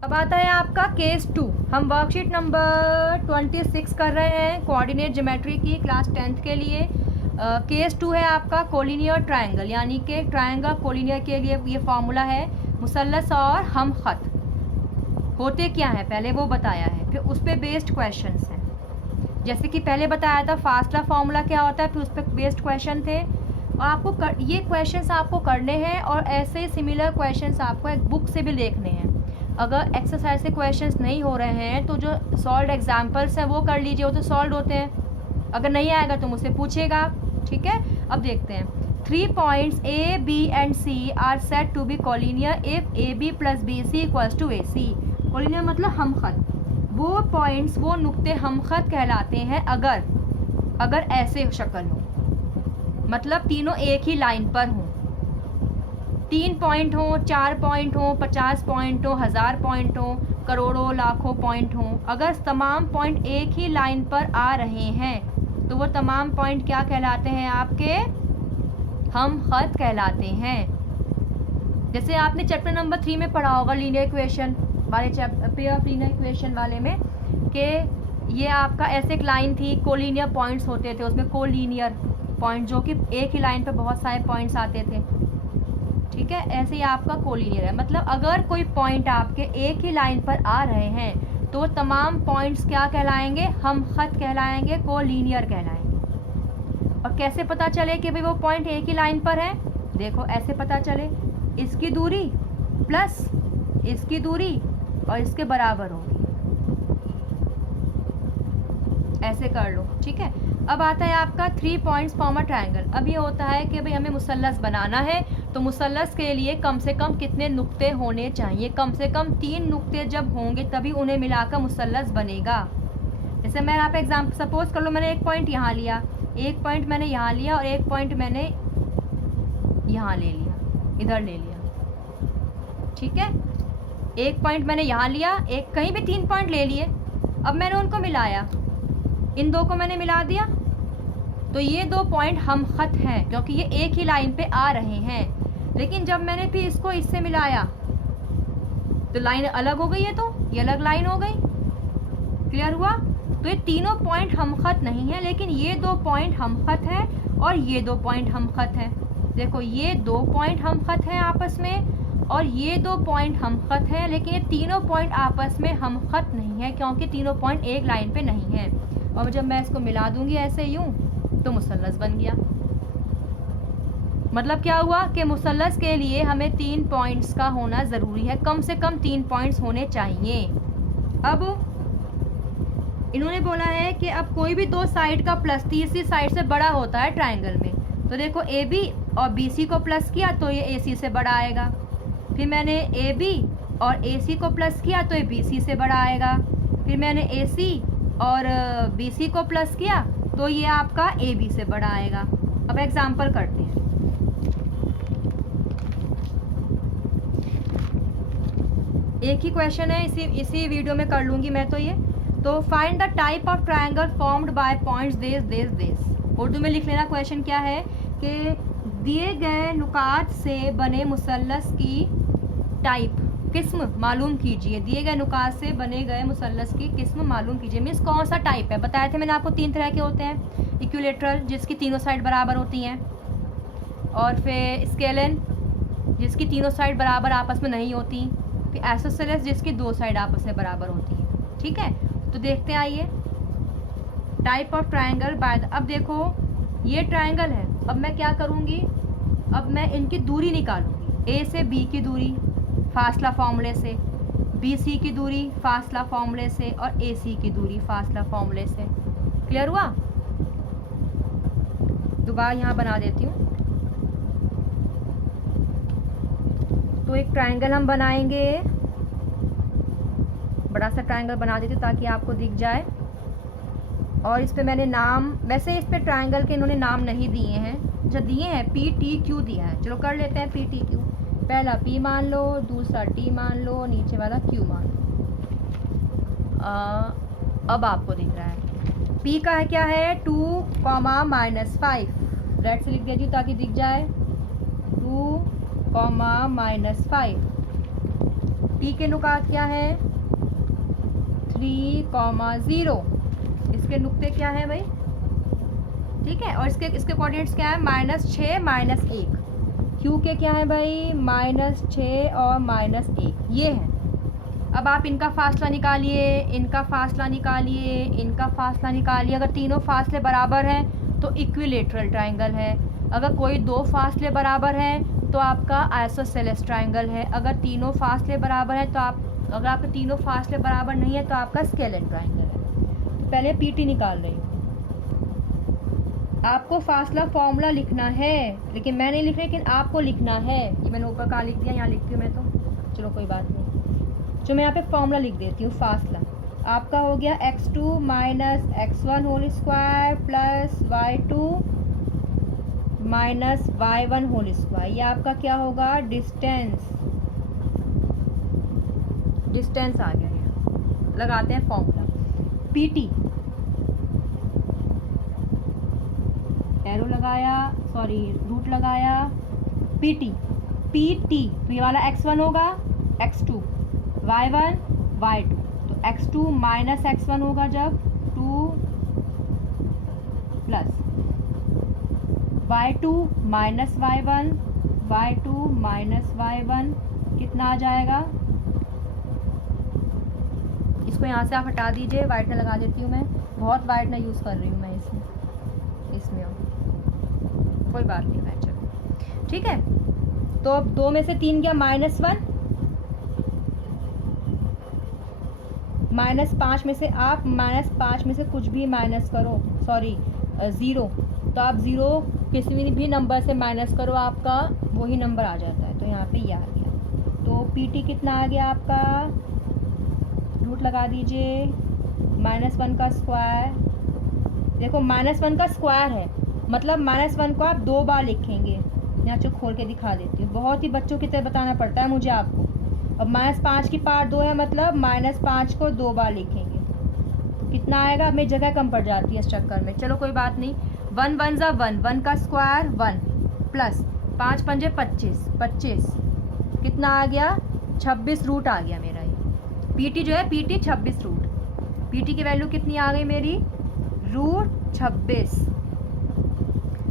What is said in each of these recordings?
अब आता है आपका केस 2। हम वर्कशीट नंबर 26 कर रहे हैं कोऑर्डिनेट ज्योमेट्री की क्लास 10th के लिए। केस 2 है आपका कोलिनियर ट्रायंगल, यानी कि ट्रायंगल कोलिनियर के लिए ये फॉर्मूला है। मुसल्लस और हम खत होते क्या है पहले वो बताया है, फिर उस पर बेस्ड क्वेश्चंस हैं। जैसे कि पहले बताया था फासला फार्मूला क्या होता है, फिर उस पर बेस्ड क्वेश्चन थे। और आपको ये क्वेश्चंस आपको करने हैं और ऐसे सिमिलर क्वेश्चंस आपको एक बुक से भी देखने हैं। अगर एक्सरसाइज से क्वेश्चंस नहीं हो रहे हैं तो जो सॉल्व एग्जाम्पल्स हैं वो कर लीजिए, वो तो सॉल्व होते हैं। अगर नहीं आएगा तो मुझसे पूछेगा, ठीक है। अब देखते हैं। 3 points A B and C are set to be collinear if A B plus B C equals to A C. Collinear मतलब हमखत। वो पॉइंट्स, वो नुक्ते हमखत कहलाते हैं अगर ऐसे शक्ल हो, मतलब तीनों एक ही लाइन पर हों। 3 पॉइंट हो, 4 पॉइंट हो, 50 पॉइंट हो, 1000 पॉइंट हो, करोड़ों लाखों पॉइंट हो, अगर तमाम पॉइंट एक ही लाइन पर आ रहे हैं तो वो तमाम पॉइंट क्या कहलाते हैं, आपके हम खत कहलाते हैं। जैसे आपने चैप्टर नंबर 3 में पढ़ा होगा लीनियर इक्वेशन वाले chapter, pair of linear equation वाले में, कि ये आपका ऐसे एक लाइन थी, कोलिनियर पॉइंट्स होते थे उसमें, कोलिनियर पॉइंट जो कि एक ही लाइन पर बहुत सारे पॉइंट्स आते थे, ठीक है। ऐसे ही आपका कोलिनियर है, मतलब अगर कोई पॉइंट आपके एक ही लाइन पर आ रहे हैं तो तमाम पॉइंट्स क्या कहलाएंगे, हम खत कहलाएंगे, कोलिनियर कहलाएंगे। और कैसे पता चले कि भाई वो पॉइंट एक ही लाइन पर है, देखो ऐसे पता चले, इसकी दूरी प्लस इसकी दूरी और इसके बराबर होगी, ऐसे कर लो, ठीक है। अब आता है आपका 3 पॉइंट्स फॉर्म अ ट्रायंगल। अब ये होता है कि भाई हमें मुसल्लस बनाना है, तो मुसल्लस के लिए कम से कम कितने नुक्ते होने चाहिए, कम से कम 3 नुक्ते जब होंगे तभी उन्हें मिलाकर मुसल्लस बनेगा। जैसे मैं यहाँ पे एग्जाम्पल सपोज कर लो, मैंने एक पॉइंट यहाँ लिया, एक पॉइंट मैंने यहाँ लिया और एक पॉइंट मैंने यहाँ ले लिया, इधर ले लिया, ठीक है। एक पॉइंट मैंने यहाँ लिया, एक कहीं भी 3 पॉइंट ले लिए। अब मैंने उनको मिलाया, इन दो को मैंने मिला दिया, तो ये 2 पॉइंट हम खत हैं क्योंकि ये एक ही लाइन पे आ रहे हैं। लेकिन जब मैंने फिर इसको इससे मिलाया तो लाइन अलग हो गई है, तो ये अलग लाइन हो गई। क्लियर हुआ? तो ये तीनों पॉइंट हम खत नहीं है, लेकिन ये 2 पॉइंट हम खत है और ये 2 पॉइंट हम खत है। देखो ये 2 पॉइंट हम खत हैं आपस में और ये 2 पॉइंट हम खत हैं, लेकिन ये तीनों पॉइंट आपस में हम खत नहीं है क्योंकि तीनों पॉइंट एक लाइन पे नहीं है। और जब मैं इसको मिला दूंगी ऐसे यूं तो मुसल्लस बन गया। मतलब क्या हुआ कि मुसल्लस के लिए हमें 3 पॉइंट्स का होना ज़रूरी है, कम से कम 3 पॉइंट्स होने चाहिए। अब इन्होंने बोला है कि अब कोई भी 2 साइड का प्लस तीसरी साइड से बड़ा होता है ट्रायंगल में। तो देखो ए बी और बी सी को प्लस किया तो ये ए सी से बड़ा आएगा, फिर मैंने ए बी और ए सी को प्लस किया तो ये बी सी से बड़ा आएगा, फिर मैंने ए सी और बी सी को प्लस किया तो ये आपका ए बी से बड़ा आएगा। अब एग्जाम्पल करते हैं। एक ही क्वेश्चन है, इसी वीडियो में कर लूँगी मैं तो ये। तो find the type of triangle formed by points this this this. Urdu में लिख लेना। क्वेश्चन क्या है कि दिए गए नुकात से बने मुसल्लस की टाइप, किस्म मालूम कीजिए। दिए गए नुकात से बने गए मुसल्लस की किस्म मालूम कीजिए। मीन्स कौन सा टाइप है, बताए थे मैंने आपको 3 तरह के होते हैं। इक्विलेटरल जिसकी तीनों साइड बराबर होती हैं, और फिर स्केलन जिसकी तीनों साइड बराबर आपस में नहीं होती, फिर आइसोसेलेस जिसकी 2 साइड आपस में बराबर होती हैं, ठीक है। तो देखते हैं, आइए टाइप ऑफ ट्रायंगल बाय। अब देखो ये ट्रायंगल है, अब मैं क्या करूँगी, अब मैं इनकी दूरी निकालूंगी। ए से बी की दूरी फासला फार्मूले से, बी सी की दूरी फासला फार्मूले से, और ए सी की दूरी फासला फार्मूले से। क्लियर हुआ? दोबारा यहाँ बना देती हूँ। तो एक ट्रायंगल हम बनाएंगे, बड़ा सा ट्रायंगल बना देती हूँ ताकि आपको दिख जाए। और इस पे मैंने नाम, वैसे इस पे ट्रायंगल के इन्होंने नाम नहीं दिए हैं, जो दिए हैं पी टी क्यू दिया है। चलो कर लेते हैं पी टी क्यू। पहला P मान लो, दूसरा T मान लो, नीचे वाला Q मान लो। अब आपको दिख रहा है P का है क्या है 2, -5। रेड से लिख देती हूँ ताकि दिख जाए, 2, -5। पी के नुकात क्या है 3,0, इसके नुक्ते क्या हैं भाई, ठीक है। और इसके कोऑर्डिनेट्स क्या है -6 -1। क्यू के क्या है भाई -6 और -1, ये है। अब आप इनका फासला निकालिए, इनका फासला निकालिए, इनका फासला निकालिए। अगर तीनों फासले बराबर हैं तो इक्विलेटरल ट्रायंगल है। अगर कोई दो फासले बराबर हैं तो आपका आइसोसेलेस ट्रायंगल है। अगर तीनों फासले बराबर हैं तो अगर आपके तीनों फासले बराबर नहीं है तो आपका स्केलेन ट्रायंगल है। तो पहले पीटी निकाल रही हूँ। आपको फासला फॉर्मूला लिखना है, लेकिन मैं नहीं लिख रही, लेकिन आपको लिखना है। ये मैंने ऊपर कहाँ लिख दिया, यहाँ लिखती हूँ मैं तो, चलो कोई बात नहीं। जो मैं यहाँ पे फॉर्मूला लिख देती हूँ। फासला आपका हो गया x2 - x1 whole square plus y2 - y1 whole square. ये आपका क्या होगा डिस्टेंस आ गया। ये लगाते हैं फॉर्मूला। पीटी एरो लगाया, सॉरी रूट लगाया, पीटी तो ये वाला x1 होगा x2, y1 y2, तो x2 - x1 होगा जब 2 plus y2 - y1, y2 - y1 कितना आ जाएगा। इसको यहाँ से आप हटा दीजिए, वाइटनर लगा देती हूँ मैं। बहुत वाइटनर यूज़ कर रही हूँ मैं इसमें कोई बात नहीं है, चलो ठीक है। तो अब 2 में से 3 गया -1, -5 में से आप -5 में से कुछ भी माइनस करो, सॉरी 0, तो आप 0 किसी भी नंबर से माइनस करो, आपका वही नंबर आ जाता है। तो यहाँ पे ये आ गया। तो पीटी कितना आ गया आपका, रूट लगा दीजिए, -1 का स्क्वायर। देखो -1 का स्क्वायर है, मतलब -1 को आप 2 बार लिखेंगे। यहाँ चो खोल के दिखा देती हूँ, बहुत ही बच्चों की तरह बताना पड़ता है मुझे आपको। अब -5 की पावर 2 है, मतलब -5 को 2 बार लिखेंगे तो कितना आएगा। अब मेरी जगह कम पड़ जाती है इस चक्कर में, चलो कोई बात नहीं। 1 1 ज़ा 1, 1 का स्क्वायर 1 प्लस 5 5 25 कितना आ गया 26 रूट आ गया मेरा। ये पीटी जो है पीटी 26 रूट, पीटी की वैल्यू कितनी आ गई मेरी √26।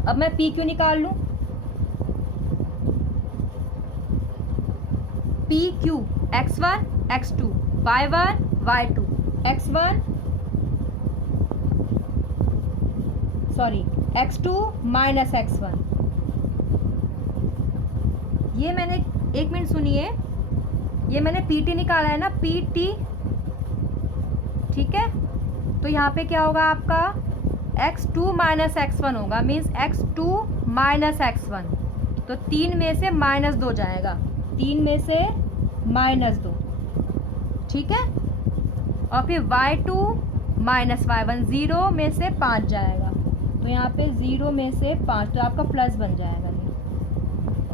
अब मैं पी क्यू निकाल लूँ। P Q x1 x2 y1 y2 x1 sorry x2 - x1। ये मैंने, एक मिनट सुनिए, ये मैंने पीटी निकाला है ना, पीटी, ठीक है। तो यहाँ पे क्या होगा आपका x2 - x1 होगा, मीन्स x2 - x1। तो 3 में से -2 जाएगा, 3 में से -2, ठीक है। और फिर y2 - y1 0 में से 5 जाएगा, तो यहाँ पे 0 में से 5, तो आपका प्लस बन जाएगा ये।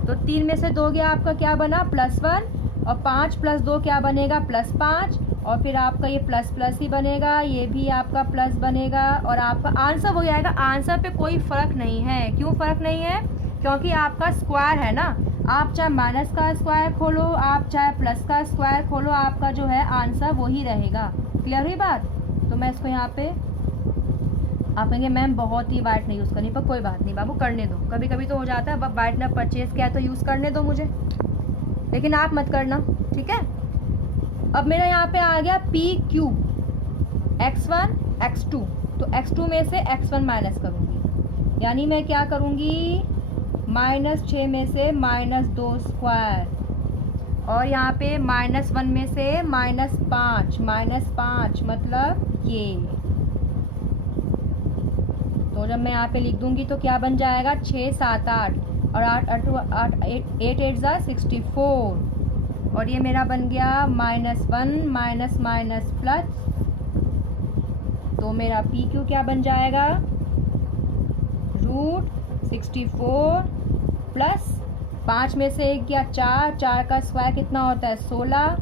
तो 3 में से 2 गया, आपका क्या बना +1, और 5 + 2 क्या बनेगा +5, और फिर आपका ये प्लस ही बनेगा, ये भी आपका प्लस बनेगा, और आपका आंसर हो जाएगा। आंसर पे कोई फ़र्क नहीं है। क्यों फ़र्क नहीं है, क्योंकि आपका स्क्वायर है ना। आप चाहे माइनस का स्क्वायर खोलो, आप चाहे प्लस का स्क्वायर खोलो, आपका जो है आंसर वही रहेगा। क्लियर हुई बात। तो मैं इसको यहाँ पे, आप कहेंगे मैम बहुत ही वाइट नहीं यूज़ करनी, पर कोई बात नहीं बाबू, करने दो, कभी कभी तो हो जाता है। अब वाइटनर परचेज़ किया है तो यूज़ करने दो मुझे, लेकिन आप मत करना, ठीक है। अब मेरा यहाँ पे आ गया पी क्यू x1 x2, तो x2 में से x1 माइनस करूँगी, यानी मैं क्या करूँगी -6 में से -2 स्क्वायर, और यहाँ पे -1 में से -5 मतलब ये। तो जब मैं यहाँ पे लिख दूँगी तो क्या बन जाएगा 6 7 8, और 8 8 ज़ा 64, और ये मेरा बन गया -1 प्लस। तो मेरा पी क्यू क्या बन जाएगा √64 प्लस 5 में से 1 गया 4, 4 का स्क्वायर कितना होता है 16,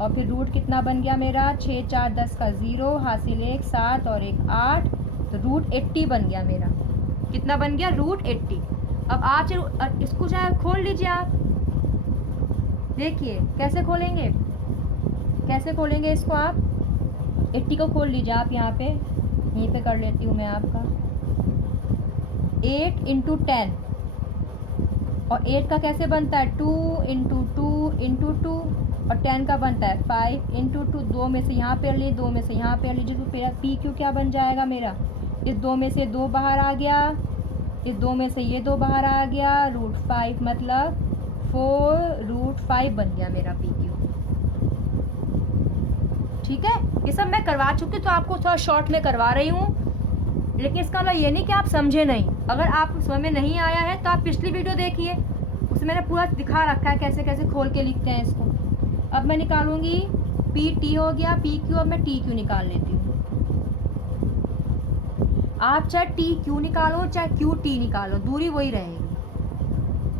और फिर रूट कितना बन गया मेरा 6 4 10 का 0, हासिल 1 7 और 1 8, तो √80 बन गया मेरा। कितना बन गया √80। अब आप इसको चाहे खोल लीजिए, आप देखिए कैसे खोलेंगे। कैसे खोलेंगे इसको आप? 80 को खोल लीजिए आप, यहाँ पे यहीं पे कर लेती हूँ मैं आपका। 8 इंटू 10, और 8 का कैसे बनता है? 2 इंटू 2 इंटू 2, और 10 का बनता है 5 इंटू 2। 2 में से यहाँ पे ली, 2 में से यहाँ पे लीजिए, तो मेरा पी क्यू क्या बन जाएगा मेरा? इस 2 में से 2 बाहर आ गया, इस 2 में से ये 2 बाहर आ गया, √5 मतलब 4√5 बन गया मेरा पी क्यू। ठीक है, ये सब मैं करवा चुकी, तो आपको थोड़ा शॉर्ट में करवा रही हूँ, लेकिन इसका मतलब ये नहीं कि आप समझे नहीं। अगर आप समझ में नहीं आया है तो आप पिछली वीडियो देखिए, उसमें मैंने पूरा दिखा रखा है कैसे कैसे खोल के लिखते हैं इसको। अब मैं निकालूंगी पी टी हो गया पी क्यू, अब मैं टी क्यू निकाल लेती हूँ। आप चाहे टी क्यू निकालो चाहे क्यू टी निकालो, दूरी वही रहेगी,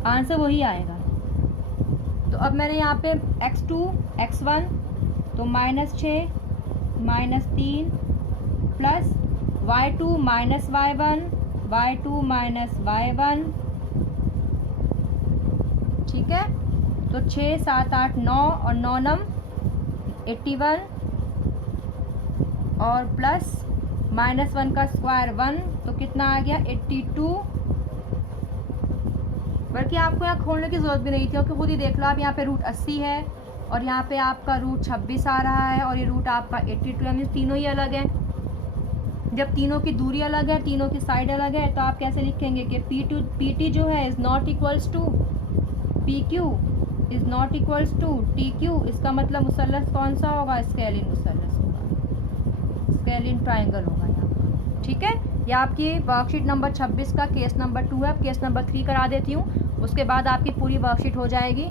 आंसर वही आएगा। तो अब मैंने यहाँ पे x2 x1 तो -6 -3 plus y2 minus y1 y2 minus y1, ठीक है। तो 6 7 8 9 और 9 नम 81, और प्लस -1 का स्क्वायर 1, तो कितना आ गया 82। बल्कि आपको यहाँ खोलने की ज़रूरत भी नहीं थी, क्योंकि खुद ही देख लो आप, यहाँ पे √80 है और यहाँ पे आपका √26 आ रहा है, और ये रूट आपका 82 है, मीन्स तीनों ही अलग हैं। जब तीनों की दूरी अलग है, तीनों की साइड अलग है, तो आप कैसे लिखेंगे कि पी टी जो है is not equals to P Q, is not equals to T Q. इसका मतलब मुसल्लस कौन सा होगा? स्केलिन मुसल्लस होगा, स्केलिन ट्राइंगल होगा यहाँ पर। ठीक है, यह आपकी वर्कशीट नंबर 26 का केस नंबर 2 है। अब केस नंबर 3 करा देती हूँ, उसके बाद आपकी पूरी वर्कशीट हो जाएगी।